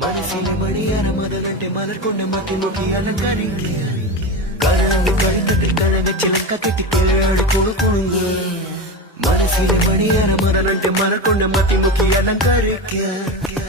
മനസ്സിലെ മണിയറ മതലന്റെ മലർക്കൊണ്ട മത്തി നോക്കി അലങ്കരിക്കുക കരണ്ട് കഴുത്തത്തിൽ കനകച്ചിലക്ക കെട്ടിക്കേഴാട് കൊടുക്കുണുങ്ങി മനസ്സിലെ മണിയറ മതലന്റെ മലർക്കൊണ്ട മത്തി നോക്കി അലങ്കരിക്കുക